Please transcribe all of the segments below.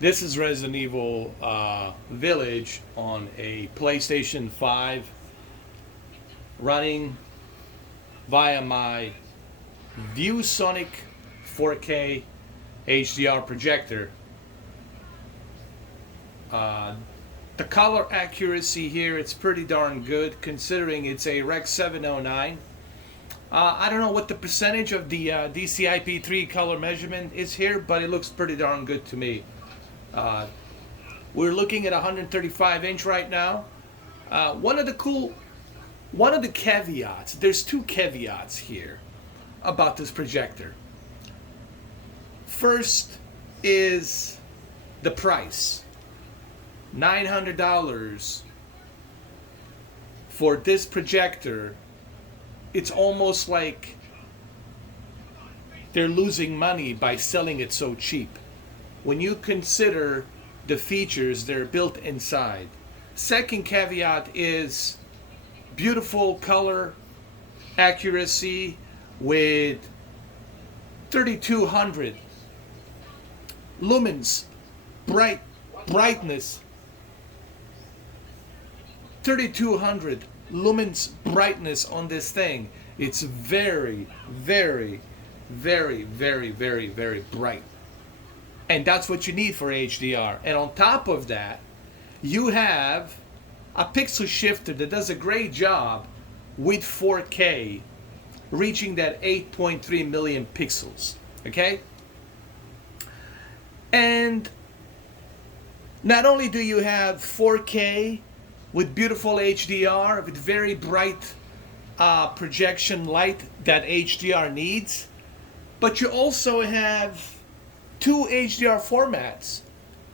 This is Resident Evil Village on a PlayStation 5 running via my ViewSonic 4K HDR projector. The color accuracy here, it's pretty darn good considering it's a Rec 709. I don't know what the percentage of the DCI-P3 color measurement is here, but it looks pretty darn good to me. We're looking at 135 inch right now. One of the caveats, there's two caveats here about this projector. First is the price. $900 for this projector. It's almost like they're losing money by selling it so cheap when you consider the features that are built inside. Second caveat is beautiful color accuracy with 3200 lumens brightness, 3200 lumens brightness on this thing. It's very, very, very, very, very, very bright. And that's what you need for HDR. And on top of that, you have a pixel shifter that does a great job with 4K, reaching that 8.3 million pixels. Okay? And not only do you have 4K with beautiful HDR, with very bright projection light that HDR needs, but you also have two HDR formats,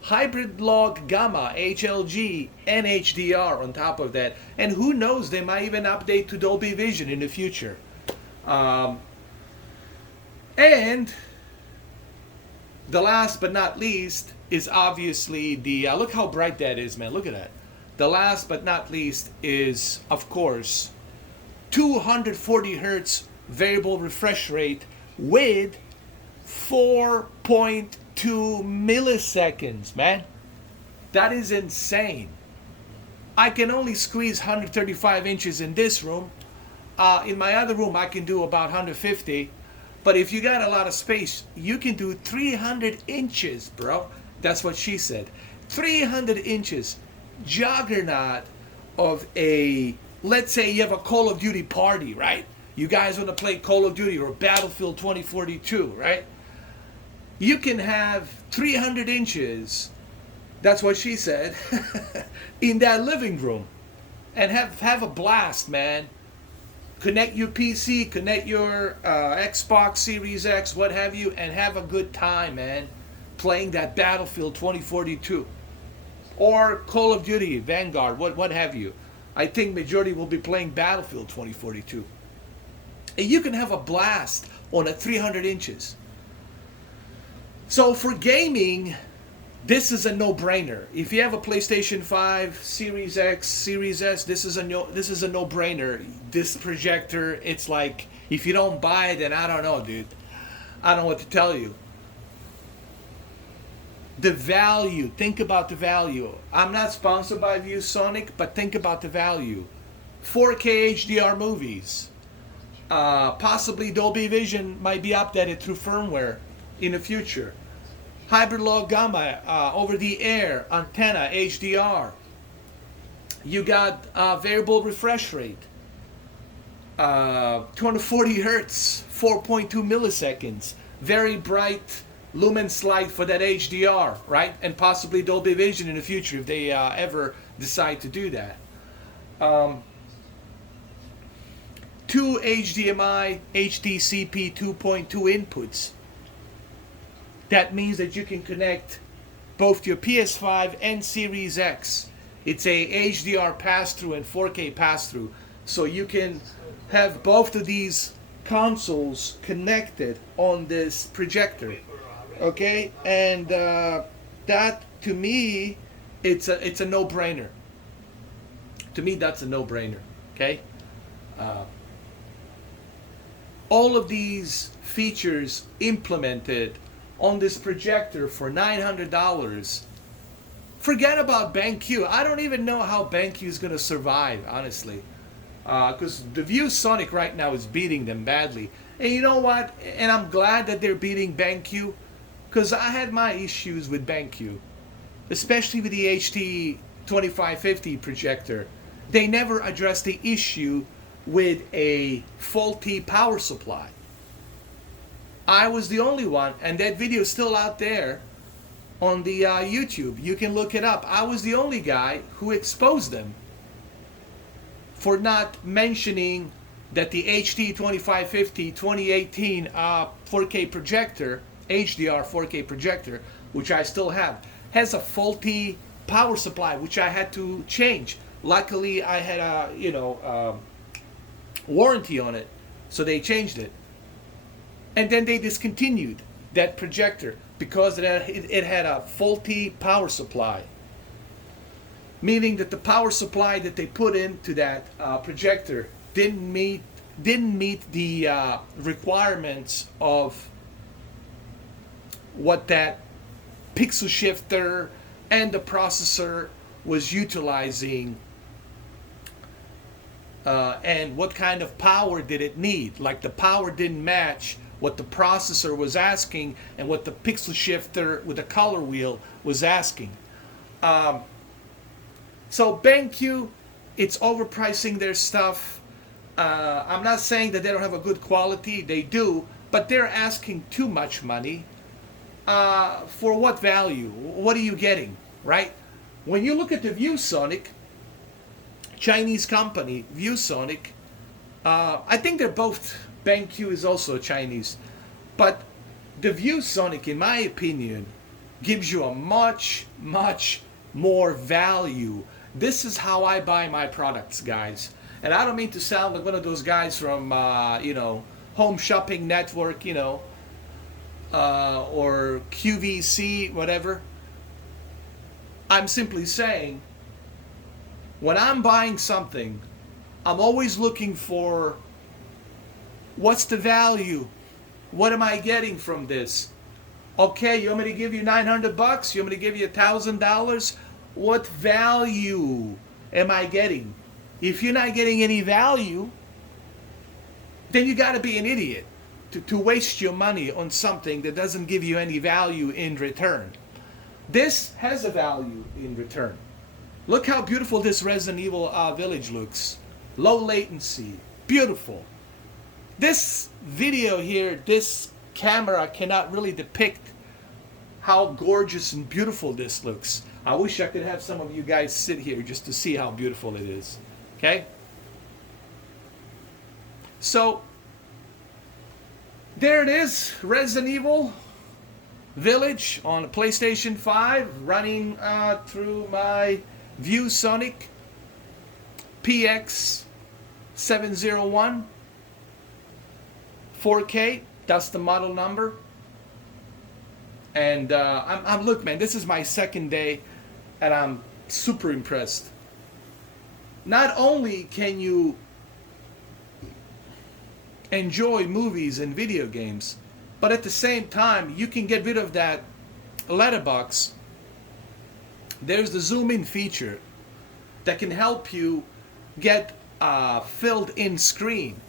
hybrid log gamma, HLG, and HDR on top of that. And who knows, they might even update to Dolby Vision in the future. And the last but not least is obviously the, look how bright that is, man, look at that. The last but not least is, of course, 240 Hertz variable refresh rate with 4.2 milliseconds, man. That is insane. I can only squeeze 135 inches in this room. In my other room, I can do about 150. But if you got a lot of space, you can do 300 inches, bro. That's what she said. 300 inches. Juggernaut of a, let's say you have a Call of Duty party, right? You guys want to play Call of Duty or Battlefield 2042, right? You can have 300 inches, that's what she said, in that living room and have a blast, man. Connect your PC, connect your Xbox Series X, what have you, and have a good time, man, playing that Battlefield 2042 or Call of Duty, Vanguard, what have you. I think majority will be playing Battlefield 2042. And you can have a blast on a 300 inches. So for gaming, this is a no-brainer. If you have a PlayStation 5, Series X, Series S, this is a no-brainer. This projector, it's like, if you don't buy it, then I don't know, dude. I don't know what to tell you. The value, think about the value. I'm not sponsored by ViewSonic, but think about the value. 4K HDR movies. Possibly Dolby Vision might be updated through firmware in the future. Hybrid log gamma, over the air, antenna, HDR. You got variable refresh rate. 240 Hertz, 4.2 milliseconds. Very bright lumens light for that HDR, right? And possibly Dolby Vision in the future if they ever decide to do that. Two HDMI HDCP 2.2 inputs. That means that you can connect both your PS5 and Series X. It's a HDR pass-through and 4K pass-through. So you can have both of these consoles connected on this projector. Okay? And that, to me, it's a no-brainer. To me, that's a no-brainer. Okay? All of these features implemented on this projector for $900. Forget about BenQ. I don't even know how BenQ is going to survive, honestly. Because the ViewSonic right now is beating them badly. And you know what? And I'm glad that they're beating BenQ, because I had my issues with BenQ, especially with the HT 2550 projector. They never addressed the issue with a faulty power supply. I was the only one, and that video is still out there on the YouTube. You can look it up. I was the only guy who exposed them for not mentioning that the HT 2550 2018 4K projector, HDR 4K projector, which I still have, has a faulty power supply, which I had to change. Luckily, I had a warranty on it, so they changed it. And then they discontinued that projector because it had a faulty power supply. Meaning that the power supply that they put into that projector didn't meet the requirements of what that pixel shifter and the processor was utilizing, and what kind of power did it need. Like, the power didn't match what the processor was asking and what the pixel shifter with the color wheel was asking. So BenQ, it's overpricing their stuff. I'm not saying that they don't have a good quality. They do, but they're asking too much money. For what value? What are you getting, right? When you look at the ViewSonic, Chinese company, ViewSonic, I think they're both, BenQ is also Chinese, but the ViewSonic, in my opinion, gives you a much, much more value. This is how I buy my products, guys. And I don't mean to sound like one of those guys from, Home Shopping Network, or QVC, whatever. I'm simply saying, when I'm buying something, I'm always looking for, what's the value? What am I getting from this? Okay, you want me to give you $900? You want me to give you $1,000? What value am I getting? If you're not getting any value, then you got to be an idiot to waste your money on something that doesn't give you any value in return. This has a value in return. Look how beautiful this Resident Evil village looks. Low latency, beautiful. This video here, this camera cannot really depict how gorgeous and beautiful this looks. I wish I could have some of you guys sit here just to see how beautiful it is. Okay? So, there it is, Resident Evil Village on PlayStation 5, running through my ViewSonic PX701 4K. That's the model number. And look, man, this is my second day, and I'm super impressed. Not only can you enjoy movies and video games, but at the same time, you can get rid of that letterbox. There's the zoom in feature that can help you get filled in screen.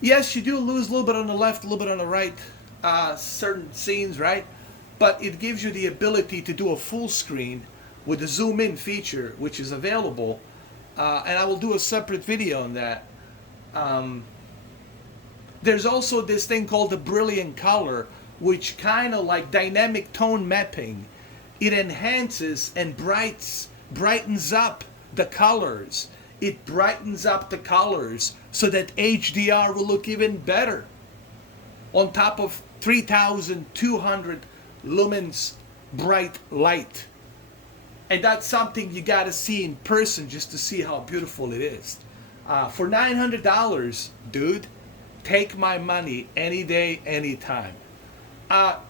Yes, you do lose a little bit on the left, a little bit on the right, certain scenes, right? But it gives you the ability to do a full screen with the zoom in feature, which is available. And I will do a separate video on that. There's also this thing called the brilliant color, which kind of like dynamic tone mapping. It enhances and brightens up the colors. It brightens up the colors so that HDR will look even better. On top of 3,200 lumens bright light. And that's something you gotta see in person just to see how beautiful it is. For $900, dude, take my money any day, anytime.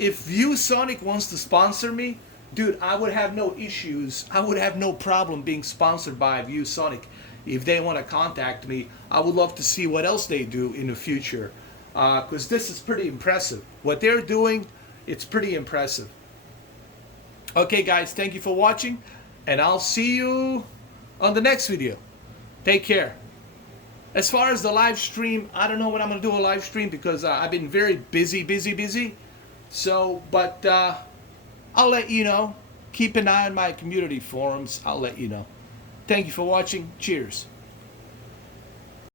If ViewSonic wants to sponsor me, dude, I would have no issues. I would have no problem being sponsored by ViewSonic. If they want to contact me, I would love to see what else they do in the future. Because this is pretty impressive. What they're doing It's pretty impressive. Okay, guys, thank you for watching, and I'll see you on the next video. Take care. As far as the live stream, I don't know when I'm going to do a live stream because I've been very busy. So, but I'll let you know. Keep an eye on my community forums. I'll let you know. Thank you for watching. Cheers.